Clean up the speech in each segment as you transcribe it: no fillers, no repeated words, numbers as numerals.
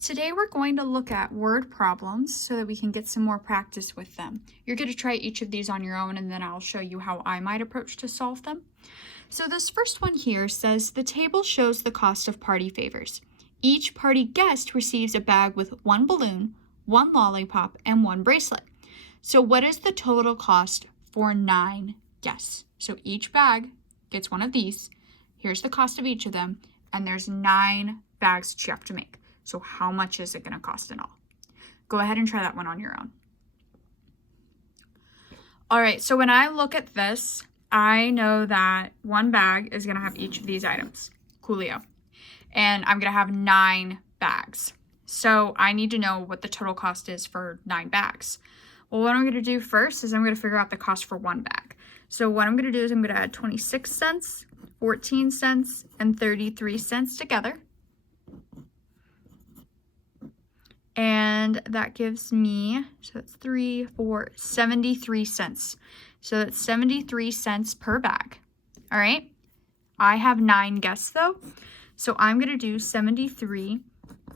Today we're going to look at word problems so that we can get some more practice with them. You're going to try each of these on your own and then I'll show you how I might approach to solve them. So this first one here says the table shows the cost of party favors. Each party guest receives a bag with one balloon, one lollipop, and one bracelet. So what is the total cost for 9 guests? So each bag gets one of these. Here's the cost of each of them, and there's 9 bags that you have to make. So how much is it going to cost in all? Go ahead and try that one on your own. All right, so when I look at this, I know that one bag is going to have each of these items, Coolio, and I'm going to have 9 bags. So I need to know what the total cost is for 9 bags. Well, what I'm going to do first is I'm going to figure out the cost for one bag. So what I'm going to do is I'm going to add 26 cents, 14 cents, and 33 cents together. And that gives me, so that's 73 cents. So that's 73 cents per bag. All right. I have 9 guests though. So I'm going to do 73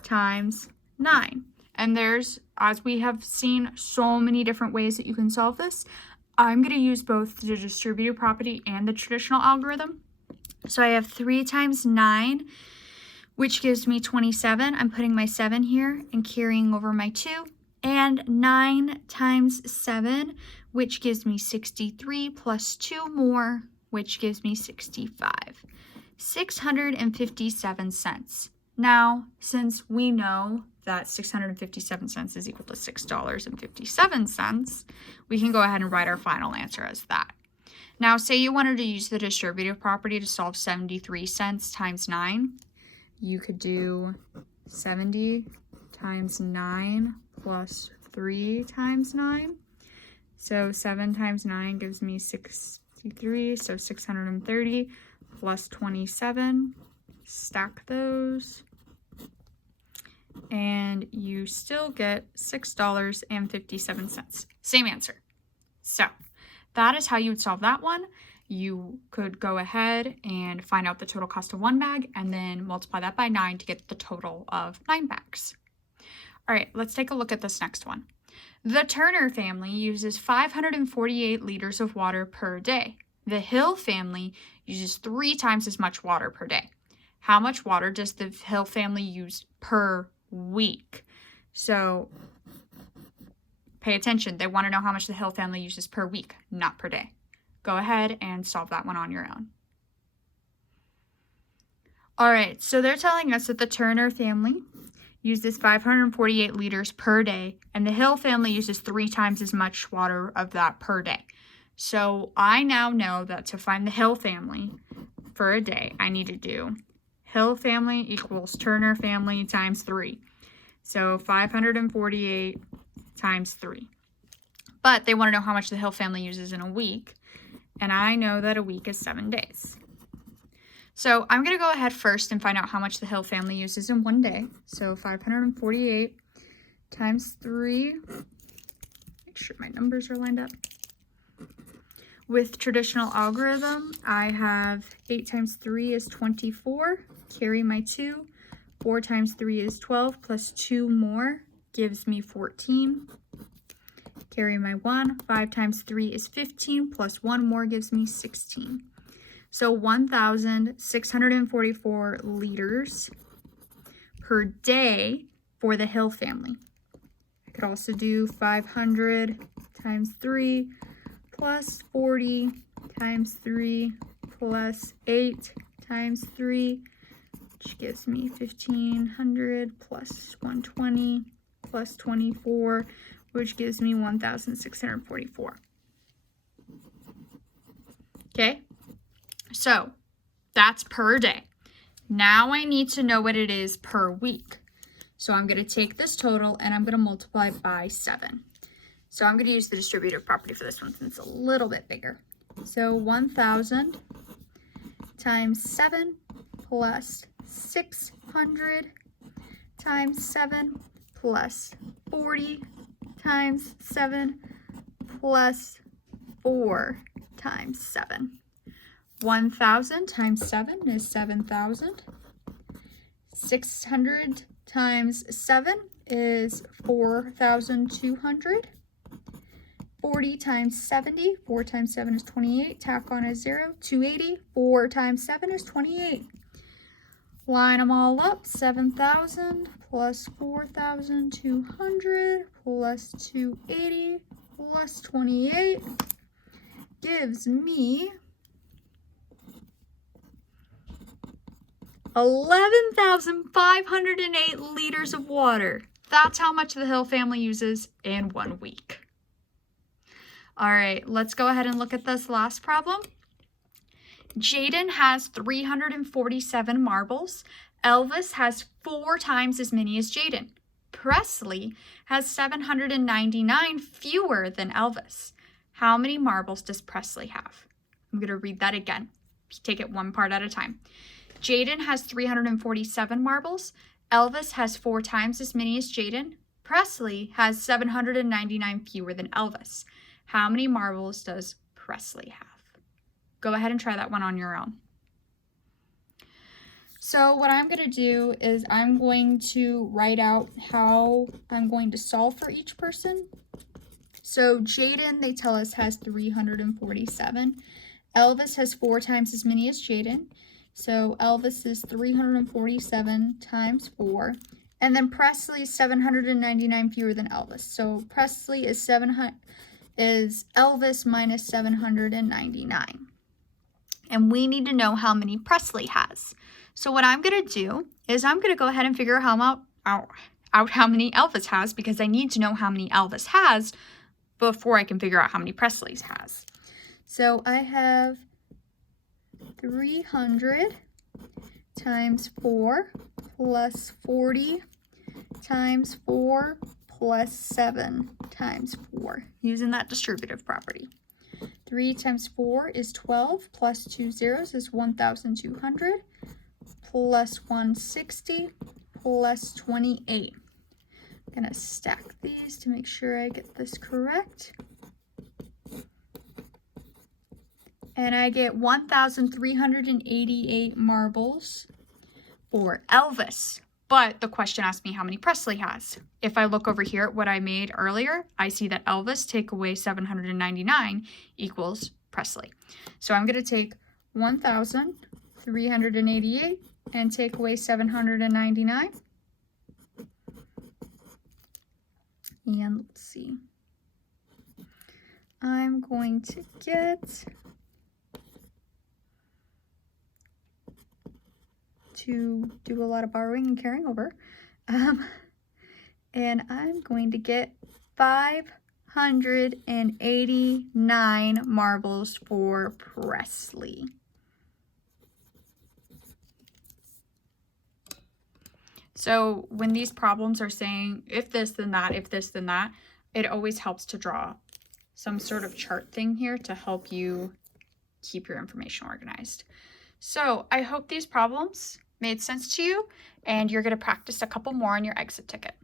times 9. And there's, as we have seen, so many different ways that you can solve this. I'm going to use both the distributive property and the traditional algorithm. So I have 3 times 9, which gives me 27. I'm putting my 7 here and carrying over my 2. And 9 times 7, which gives me 63, plus 2 more, which gives me 65. 657 cents. Now, since we know that 657 cents is equal to $6.57, we can go ahead and write our final answer as that. Now, say you wanted to use the distributive property to solve 73 cents times 9. You could do 70 times 9 plus 3 times 9. So 7 times 9 gives me 63, so 630 plus 27. Stack those. And you still get $6.57. Same answer. So that is how you would solve that one. You could go ahead and find out the total cost of one bag and then multiply that by 9 to get the total of 9 bags. All right, let's take a look at this next one. The Turner family uses 548 liters of water per day. The Hill family uses 3 times as much water per day. How much water does the Hill family use per week? So pay attention. They want to know how much the Hill family uses per week, not per day. Go ahead and solve that one on your own. All right, so they're telling us that the Turner family uses 548 liters per day, and the Hill family uses 3 times as much water of that per day. So I now know that to find the Hill family for a day, I need to do Hill family equals Turner family times 3. So 548 times 3. But they want to know how much the Hill family uses in a week. And I know that a week is 7 days. So I'm going to go ahead first and find out how much the Hill family uses in one day. So 548 times 3. Make sure my numbers are lined up. With traditional algorithm, I have 8 times 3 is 24. Carry my 2. 4 times 3 is 12, plus 2 more gives me 14. Carry my 1. 5 times 3 is 15, plus 1 more gives me 16. So 1,644 liters per day for the Hill family. I could also do 500 times 3 plus 40 times 3 plus 8 times 3, which gives me 1,500 plus 120 plus 24, which gives me 1,644. Okay, so that's per day. Now I need to know what it is per week. So I'm going to take this total and I'm going to multiply by 7. So I'm going to use the distributive property for this one since it's a little bit bigger. So 1,000 times 7 plus 600 times 7 plus 40 times 7 plus 4 times 7. 1,000 times 7 is 7,000. 600 times 7 is 4,200. 40 times 70, 4 times 7 is 28, tack on a 0, 280, 4 times 7 is 28. Line them all up, 7,000 plus 4,200 plus 280 plus 28 gives me 11,508 liters of water. That's how much the Hill family uses in 1 week. All right, let's go ahead and look at this last problem. Jaden has 347 marbles. Elvis has 4 times as many as Jaden. Presley has 799 fewer than Elvis. How many marbles does Presley have? I'm going to read that again. Take it one part at a time. Jaden has 347 marbles. Elvis has 4 times as many as Jaden. Presley has 799 fewer than Elvis. How many marbles does Presley have? Go ahead and try that one on your own. So what I'm going to do is I'm going to write out how I'm going to solve for each person. So Jaden, they tell us, has 347. Elvis has 4 times as many as Jaden. So Elvis is 347 times 4. And then Presley is 799 fewer than Elvis. So Presley is Elvis minus 799. And we need to know how many Presley has. So what I'm going to do is I'm going to go ahead and figure out how many Elvis has, because I need to know how many Elvis has before I can figure out how many Presley's has. So I have 300 times 4 plus 40 times 4 plus 7 times 4, using that distributive property. 3 times 4 is 12, plus 2 zeros is 1,200, plus 160, plus 28. I'm going to stack these to make sure I get this correct. And I get 1,388 marbles for Elvis. But the question asked me how many Presley has. If I look over here at what I made earlier, I see that Elvis take away 799 equals Presley. So I'm going to take 1,388 and take away 799. And let's see. I'm going to get to do a lot of borrowing and carrying over. And I'm going to get 589 marbles for Presley. So when these problems are saying if this then that, if this then that, it always helps to draw some sort of chart thing here to help you keep your information organized. So I hope these problems made sense to you, and you're going to practice a couple more on your exit ticket.